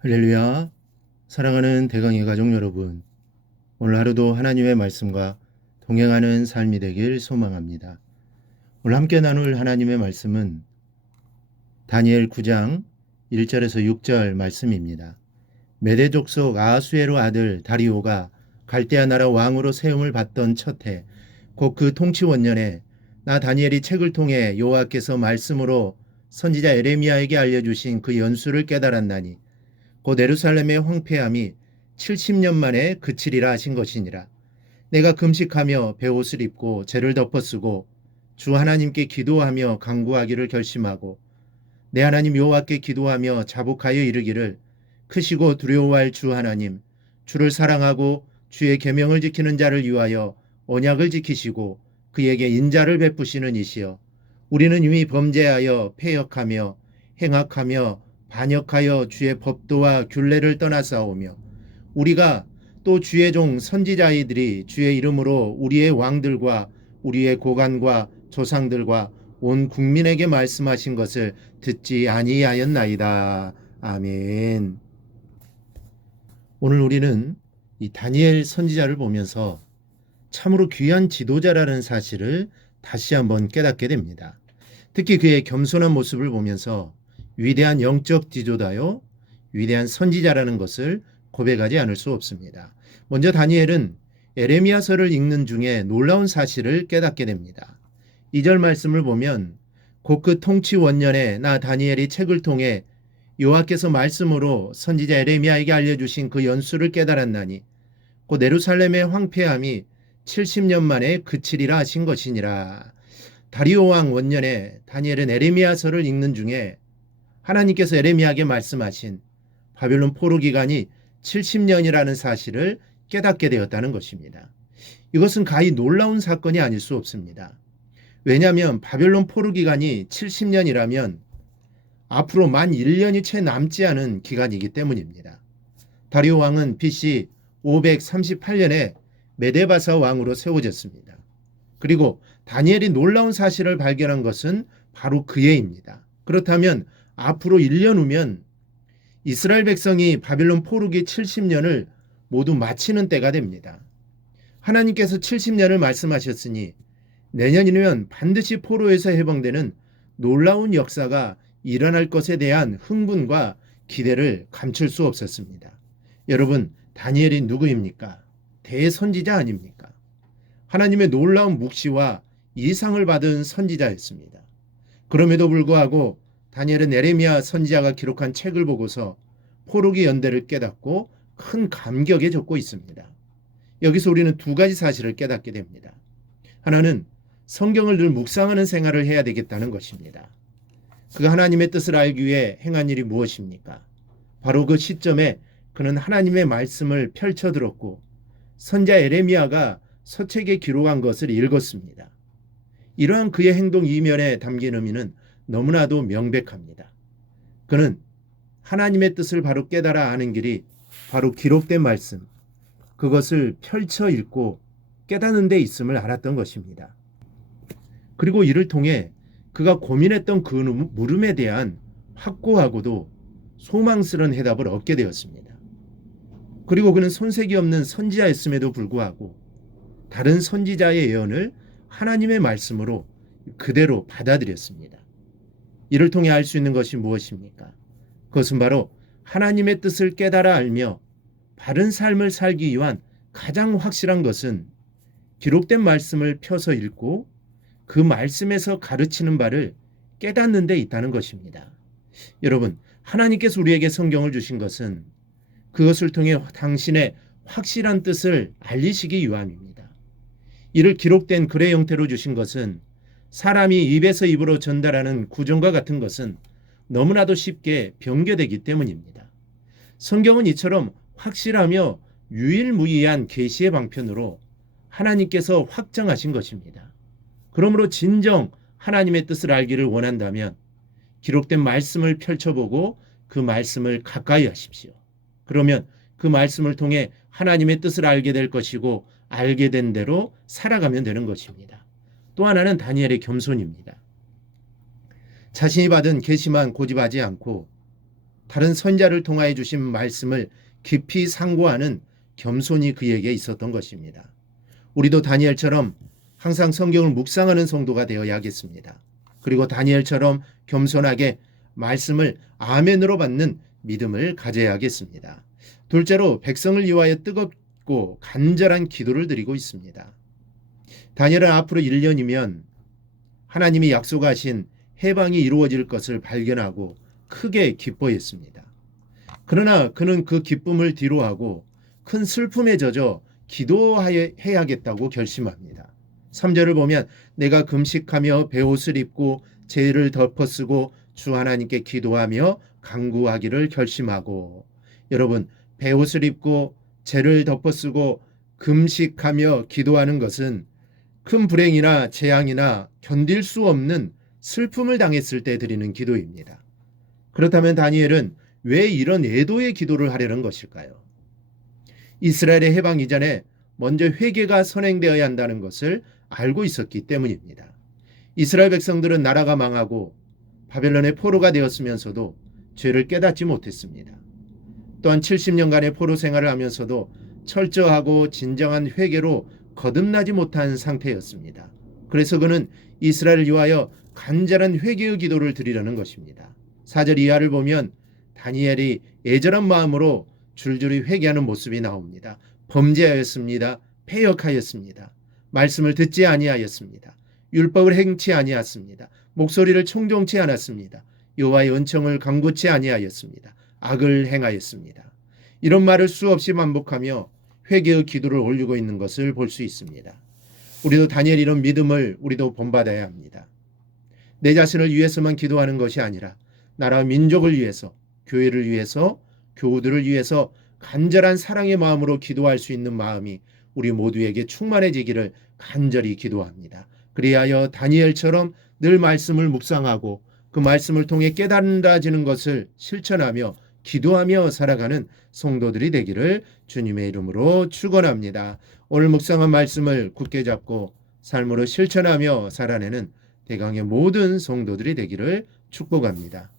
할렐루야. 사랑하는 대강의 가족 여러분, 오늘 하루도 하나님의 말씀과 동행하는 삶이 되길 소망합니다. 오늘 함께 나눌 하나님의 말씀은 다니엘 9장 1절에서 6절 말씀입니다. 메대 족속 아하수에로 아들 다리오가 갈대아 나라 왕으로 세움을 받던 첫 해, 곧 그 통치 원년에 나 다니엘이 책을 통해 여호와께서 말씀으로 선지자 에레미야에게 알려주신 그 연수를 깨달았나니 곧 예루살렘의 황폐함이 70년 만에 그치리라 하신 것이니라. 내가 금식하며 베옷을 입고 죄를 덮어쓰고 주 하나님께 기도하며 간구하기를 결심하고 내 하나님 여호와께 기도하며 자복하여 이르기를 크시고 두려워할 주 하나님, 주를 사랑하고 주의 계명을 지키는 자를 위하여 언약을 지키시고 그에게 인자를 베푸시는 이시여, 우리는 이미 범죄하여 패역하며 행악하며 반역하여 주의 법도와 균례를 떠나싸우며 우리가 또 주의 종 선지자이들이 주의 이름으로 우리의 왕들과 우리의 고관과 조상들과 온 국민에게 말씀하신 것을 듣지 아니하였나이다. 아멘. 오늘 우리는 이 다니엘 선지자를 보면서 참으로 귀한 지도자라는 사실을 다시 한번 깨닫게 됩니다. 특히 그의 겸손한 모습을 보면서 위대한 영적 지도자요, 위대한 선지자라는 것을 고백하지 않을 수 없습니다. 먼저 다니엘은 에레미야서를 읽는 중에 놀라운 사실을 깨닫게 됩니다. 2절 말씀을 보면 곧 그 통치 원년에 나 다니엘이 책을 통해 여호와께서 말씀으로 선지자 에레미야에게 알려주신 그 연수를 깨달았나니 곧 예루살렘의 황폐함이 70년 만에 그치리라 하신 것이니라. 다리오 왕 원년에 다니엘은 에레미야서를 읽는 중에 하나님께서 에레미야에게 말씀하신 바벨론 포로 기간이 70년이라는 사실을 깨닫게 되었다는 것입니다. 이것은 가히 놀라운 사건이 아닐 수 없습니다. 왜냐하면 바벨론 포로 기간이 70년이라면 앞으로 만 1년이 채 남지 않은 기간이기 때문입니다. 다리오 왕은 BC 538년에 메데바사 왕으로 세워졌습니다. 그리고 다니엘이 놀라운 사실을 발견한 것은 바로 그 해입니다. 그렇다면 앞으로 1년 후면 이스라엘 백성이 바빌론 포로기 70년을 모두 마치는 때가 됩니다. 하나님께서 70년을 말씀하셨으니 내년이면 반드시 포로에서 해방되는 놀라운 역사가 일어날 것에 대한 흥분과 기대를 감출 수 없었습니다. 여러분, 다니엘이 누구입니까? 대선지자 아닙니까? 하나님의 놀라운 묵시와 이상을 받은 선지자였습니다. 그럼에도 불구하고 다니엘은 에레미야 선지자가 기록한 책을 보고서 포로기 연대를 깨닫고 큰 감격에 젖고 있습니다. 여기서 우리는 두 가지 사실을 깨닫게 됩니다. 하나는 성경을 늘 묵상하는 생활을 해야 되겠다는 것입니다. 그 하나님의 뜻을 알기 위해 행한 일이 무엇입니까? 바로 그 시점에 그는 하나님의 말씀을 펼쳐 들었고 선지자 에레미야가 서책에 기록한 것을 읽었습니다. 이러한 그의 행동 이면에 담긴 의미는 너무나도 명백합니다. 그는 하나님의 뜻을 바로 깨달아 아는 길이 바로 기록된 말씀, 그것을 펼쳐 읽고 깨닫는 데 있음을 알았던 것입니다. 그리고 이를 통해 그가 고민했던 그 물음에 대한 확고하고도 소망스러운 해답을 얻게 되었습니다. 그리고 그는 손색이 없는 선지자였음에도 불구하고 다른 선지자의 예언을 하나님의 말씀으로 그대로 받아들였습니다. 이를 통해 알 수 있는 것이 무엇입니까? 그것은 바로 하나님의 뜻을 깨달아 알며 바른 삶을 살기 위한 가장 확실한 것은 기록된 말씀을 펴서 읽고 그 말씀에서 가르치는 바를 깨닫는 데 있다는 것입니다. 여러분, 하나님께서 우리에게 성경을 주신 것은 그것을 통해 당신의 확실한 뜻을 알리시기 위함입니다. 이를 기록된 글의 형태로 주신 것은 사람이 입에서 입으로 전달하는 구전과 같은 것은 너무나도 쉽게 변개되기 때문입니다. 성경은 이처럼 확실하며 유일무이한 계시의 방편으로 하나님께서 확정하신 것입니다. 그러므로 진정 하나님의 뜻을 알기를 원한다면 기록된 말씀을 펼쳐보고 그 말씀을 가까이 하십시오. 그러면 그 말씀을 통해 하나님의 뜻을 알게 될 것이고 알게 된 대로 살아가면 되는 것입니다. 또 하나는 다니엘의 겸손입니다. 자신이 받은 계시만 고집하지 않고 다른 선자를 통하여 주신 말씀을 깊이 상고하는 겸손이 그에게 있었던 것입니다. 우리도 다니엘처럼 항상 성경을 묵상하는 성도가 되어야겠습니다. 그리고 다니엘처럼 겸손하게 말씀을 아멘으로 받는 믿음을 가져야겠습니다. 둘째로 백성을 위하여 뜨겁고 간절한 기도를 드리고 있습니다. 다니엘은 앞으로 1년이면 하나님이 약속하신 해방이 이루어질 것을 발견하고 크게 기뻐했습니다. 그러나 그는 그 기쁨을 뒤로하고 큰 슬픔에 젖어 기도해야겠다고 결심합니다. 3절을 보면 내가 금식하며 베옷을 입고 죄를 덮어쓰고 주 하나님께 기도하며 간구하기를 결심하고, 여러분, 베옷을 입고 죄를 덮어쓰고 금식하며 기도하는 것은 큰 불행이나 재앙이나 견딜 수 없는 슬픔을 당했을 때 드리는 기도입니다. 그렇다면 다니엘은 왜 이런 애도의 기도를 하려는 것일까요? 이스라엘의 해방 이전에 먼저 회개가 선행되어야 한다는 것을 알고 있었기 때문입니다. 이스라엘 백성들은 나라가 망하고 바벨론의 포로가 되었으면서도 죄를 깨닫지 못했습니다. 또한 70년간의 포로 생활을 하면서도 철저하고 진정한 회개로 거듭나지 못한 상태였습니다. 그래서 그는 이스라엘을 위하여 간절한 회개의 기도를 드리려는 것입니다. 4절 이하를 보면 다니엘이 애절한 마음으로 줄줄이 회개하는 모습이 나옵니다. 범죄하였습니다. 패역하였습니다. 말씀을 듣지 아니하였습니다. 율법을 행치 아니하였습니다. 목소리를 청종치 않았습니다. 여호와의 은총을 간구치 아니하였습니다. 악을 행하였습니다. 이런 말을 수없이 반복하며 회개의 기도를 올리고 있는 것을 볼 수 있습니다. 우리도 다니엘 이런 믿음을 우리도 본받아야 합니다. 내 자신을 위해서만 기도하는 것이 아니라 나라와 민족을 위해서, 교회를 위해서, 교우들을 위해서 간절한 사랑의 마음으로 기도할 수 있는 마음이 우리 모두에게 충만해지기를 간절히 기도합니다. 그리하여 다니엘처럼 늘 말씀을 묵상하고 그 말씀을 통해 깨달아지는 것을 실천하며 기도하며 살아가는 성도들이 되기를 주님의 이름으로 축원합니다. 오늘 묵상한 말씀을 굳게 잡고 삶으로 실천하며 살아내는 대강의 모든 성도들이 되기를 축복합니다.